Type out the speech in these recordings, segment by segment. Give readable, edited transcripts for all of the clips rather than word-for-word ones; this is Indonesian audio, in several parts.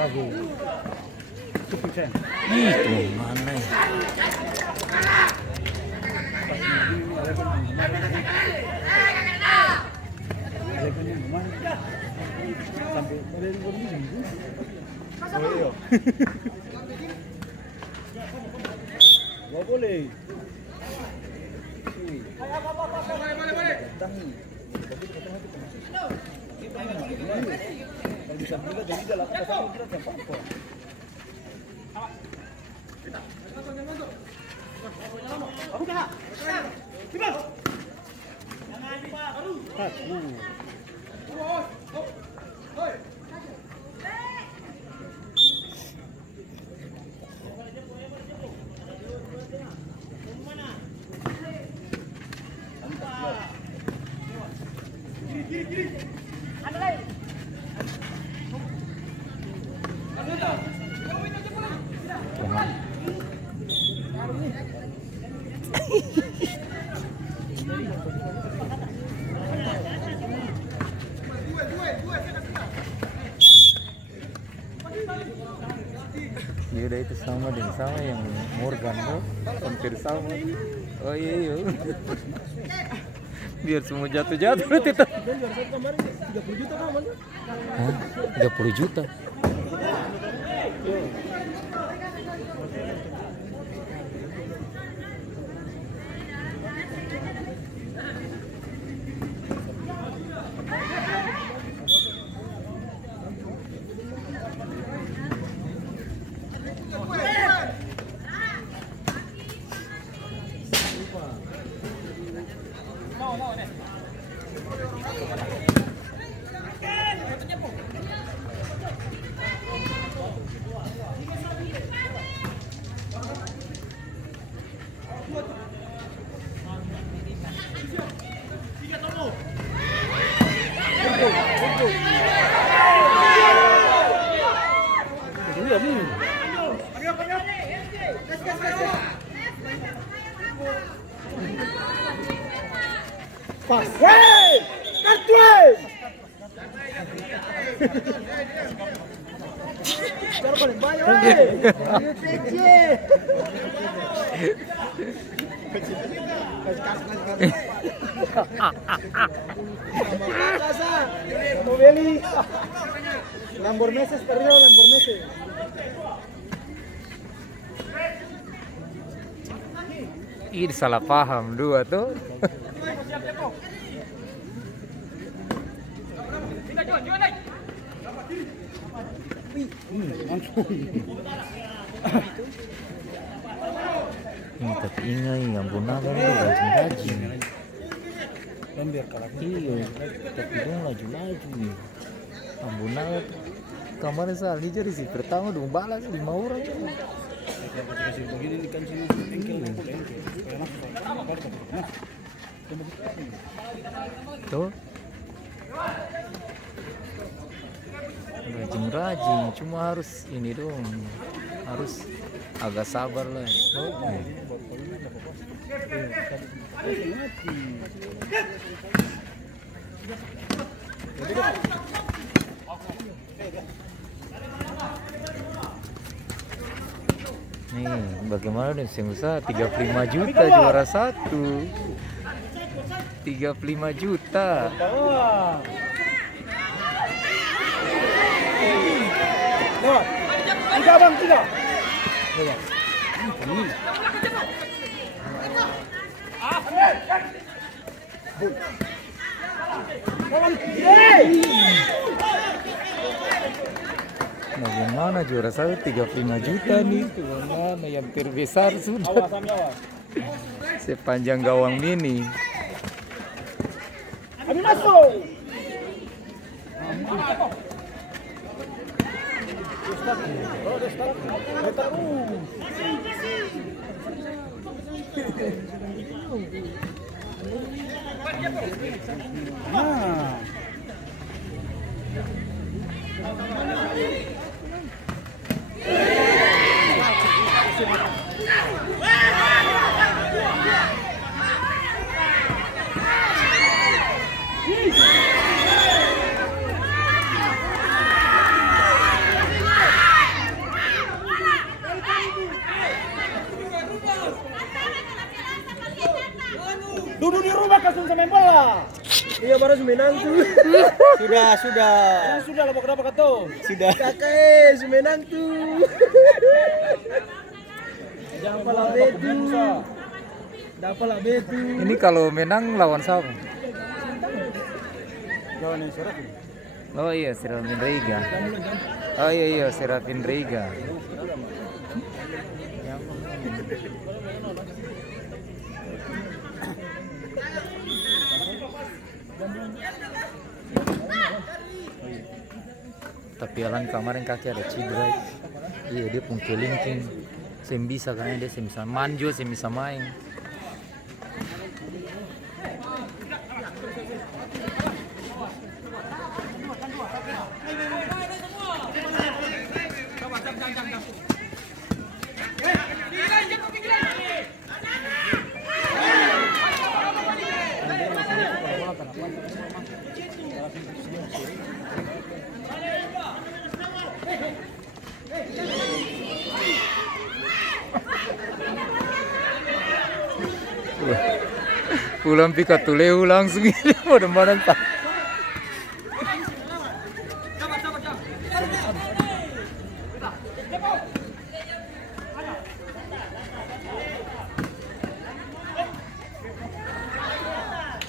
Bagus. Itu mana ya? Sampai nggak boleh. Kalau bisa juga jadi dalam pasal kita apa? Aku kena. Tiba. Ya udah itu sama dengan sama yang Morgan tuh, hampir sama. Oh iya. Biar semua jatuh-jatuh tetap. Kemarin 30 juta kan? Hah? 30 juta. Pas. Wey! Kartu! Cara paling banyak, wey! Ayo kece! Mau beli? Lambor meses, perdido lambor meses. Ini salah paham dua tuh. Tapi ingat yang Bonabel itu rajin-rajin. Iya, tapi dong laju-laju nih. Bonabel kemarin soal ini jadi sih pertama dong balas 5 orang. Tuh. Rajin-rajin, cuma harus ini dong. Harus agak sabar lah. Nih, bagaimana nih Sengusa 35 juta juara 1. 35 juta. Tiga bang, tiga. Bagaimana juara 1 35 juta nih, mana yang terbesar sudah sepanjang gawang mini. Abi masuk. Nah. Duduk di rumah kasih sama bola. Iya baru semenang tuh. Sudah. Ini sudah lah kenapa kata? Sudah. Kakek semenang tuh. Jangan pala betu. Dapat lah betu. Ini kalau menang lawan siapa? Lawan yang serat. Oh iya, Serafin Reiga. Oh iya, Serafin Reiga. Tapi Alan kemarin kaki ada cedera. Iya, dia pun kelingking. Sem bisa karena dia sem bisa manjo, sem bisa main. Pulang pikat tuleu langsung ini mudah-mudahan tak.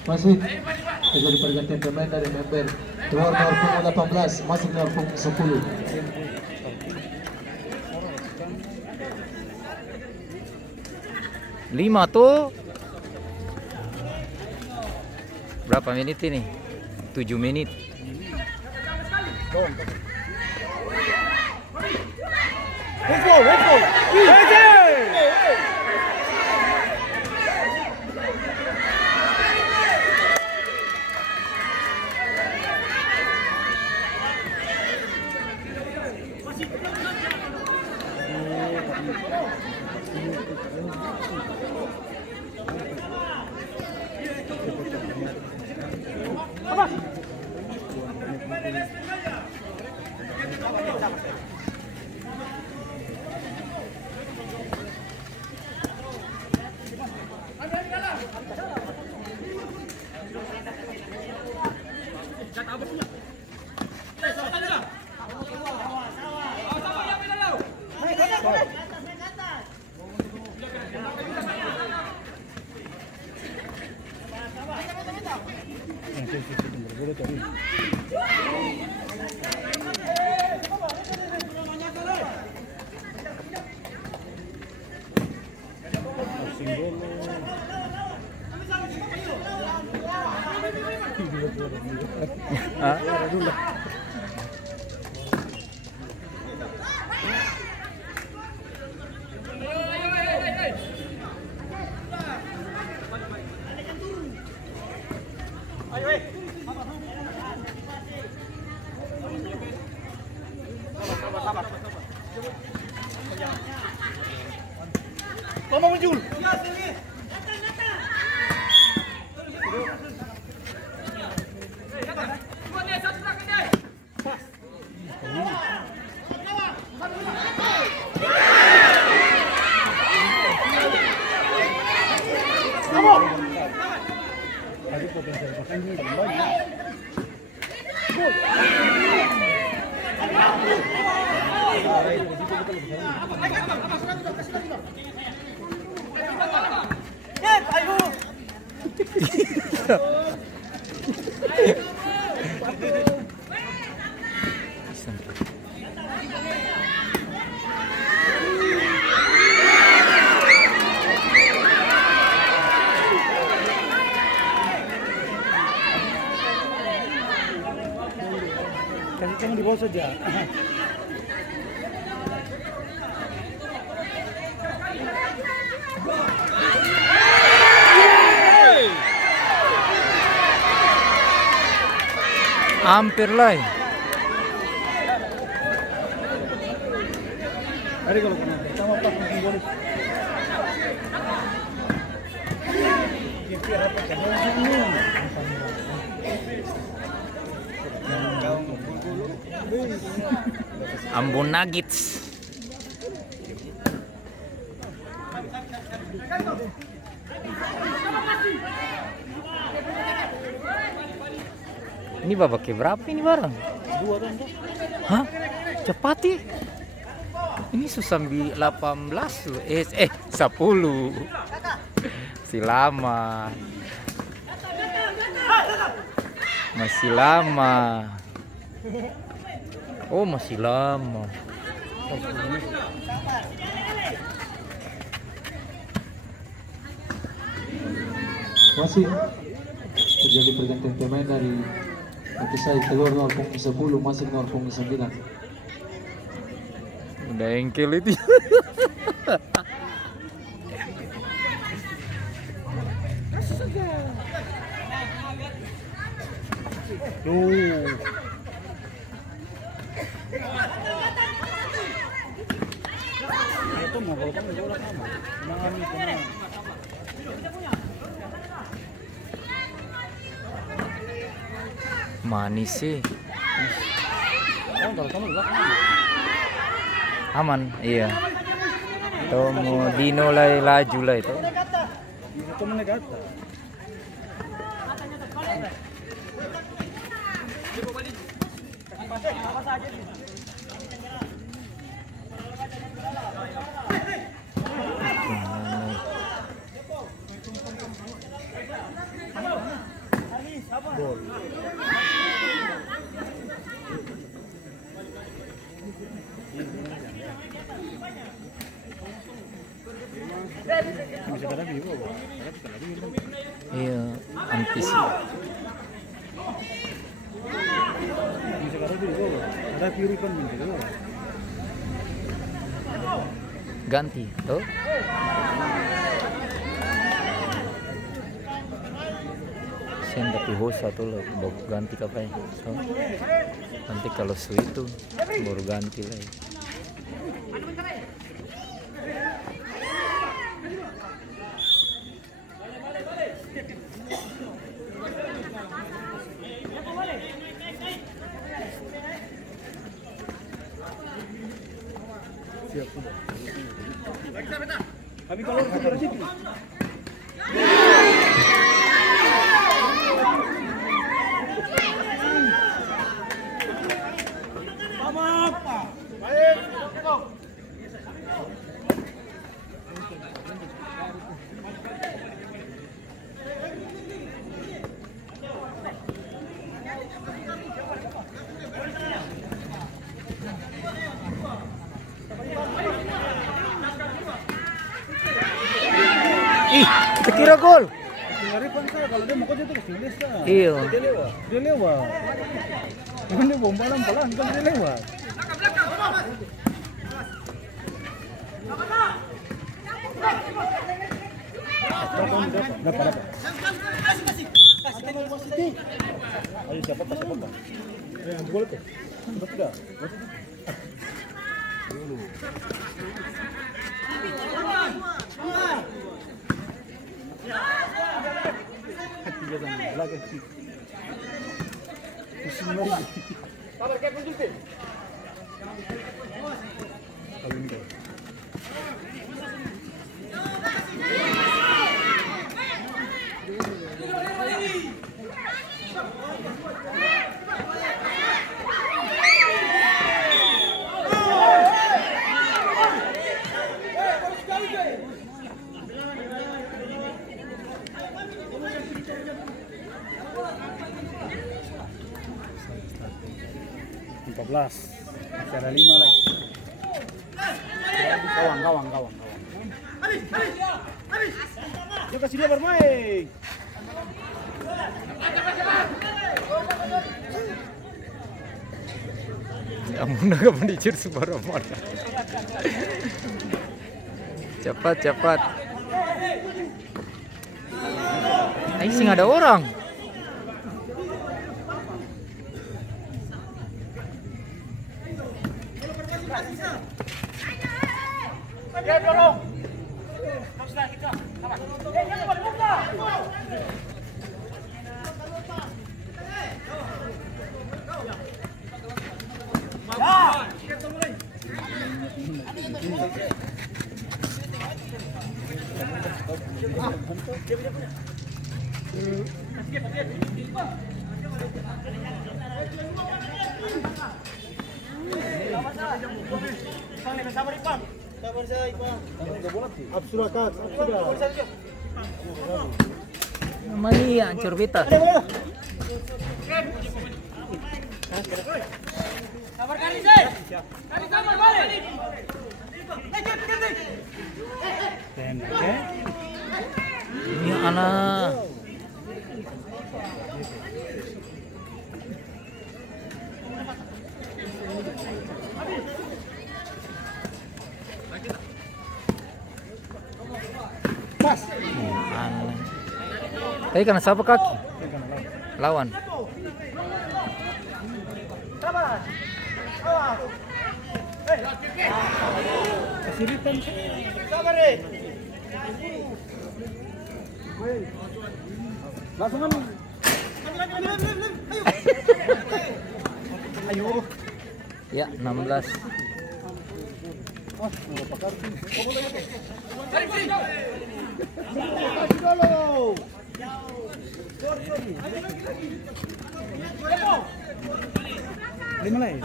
Masih terjadi pergantian pemain dari member keluar nomor punggung 18 masuk nomor punggung 10. Lima tuh. Berapa menit ini? 7 menit. Let's go. Mama muncul. Kasih di bawah saja. Hampir lah. Hari kalau kena sama pas langsung gol. Kira-kira apa kan ini? Ambon Nuggets. Ini babak berapa ini barang? 2 kan tuh. Hah? Cepat ya? Ini susah 18 loh. 10. Masih lama. Masih lama. Oh, masih lama. Masih terjadi pergantian pemain dari Antisai keluar nomor punggung 10 masuk nomor punggung 9. Udah engkel itu. Tuh. Itu mau kalau kamu bola kamu. Tenang nih, tenang. Manis sih. Kalau kamu belakang. Aman, iya. Tuh mau Dino lah laju lah itu. Itu menegata. Gol. Bisa kada biru. Iya, antisip. Bisa kada biru. Ada biru kan biru. Ganti, tuh. Sen tapi hosa tuh loh, baru ganti kapan? So, nanti kalau su itu baru ganti lah. Siap sudah. Kami kalau sudah situ. Ih, kita kira gol. Ngaripan saya kalau dia mau kerja tuh kesini saya. Iya. Dia lewat. Cuman dia bomba pelan kan dia lewat. Dapat. Ayo siapa pas siapa? Yang gol tuh. Betul dah. Masih ada 5 lagi. Gawang. Yuk kasih dia bermain. Amun agak menicir sembarangan. Cepat. Ayo sih nggak ada orang. Absurakat, absurda. Mali hancur beta. Ini anak. Anak. Tadi kena siapa kaki? Lawan. Kesulitan. Langsung kan. Ayo. Ya, 16. Lima lagi.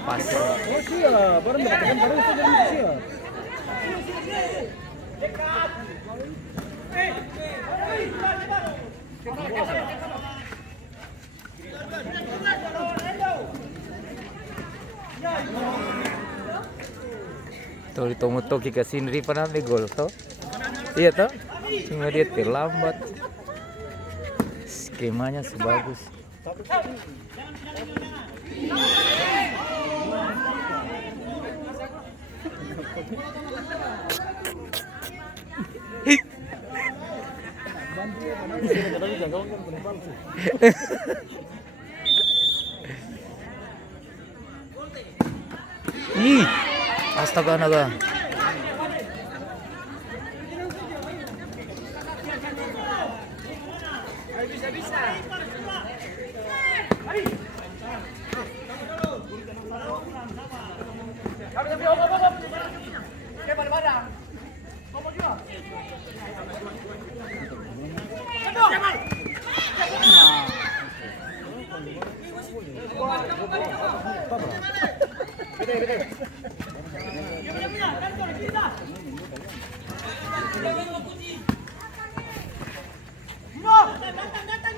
Pas. Oh siap, baru mendapatkan baru saja siap. Tuh ditomo-toki ke Sindri pernah di gol toh. Iya toh. Cuma dia terlambat. Skemanya sebagus. Ih, astaga naga.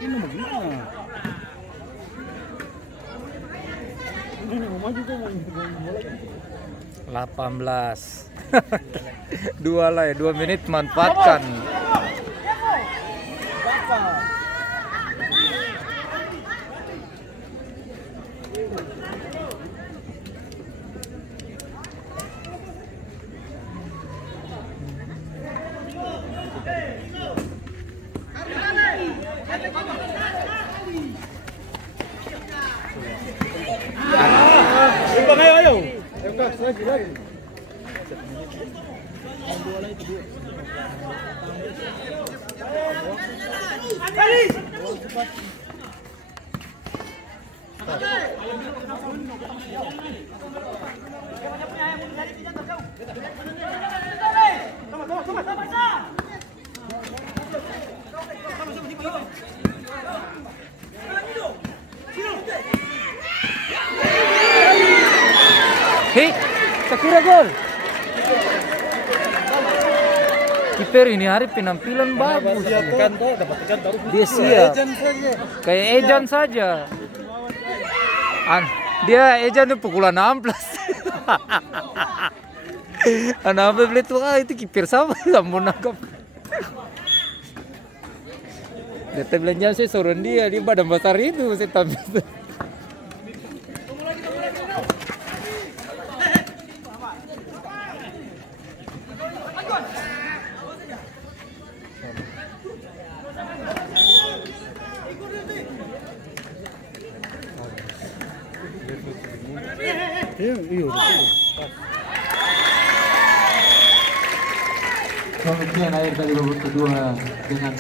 Ini mau gimana? Ini mau maju kok mau 18. Dua lah ya, 2 menit manfaatkan. Ayo, ayo. Ayo Kak, lagi. Hei, Sakura gol. Kiper ini hari penampilan bagus. Dia siap. Kayak Ejan saja. Dia Ejan tuh pukulan 16. Anak apa beli tuh itu kiper sama mau nangkap. Dia bilang saya suruh dia badan besar itu saya tampil. Iya, betul. Demikian akhir dari babak kedua dengan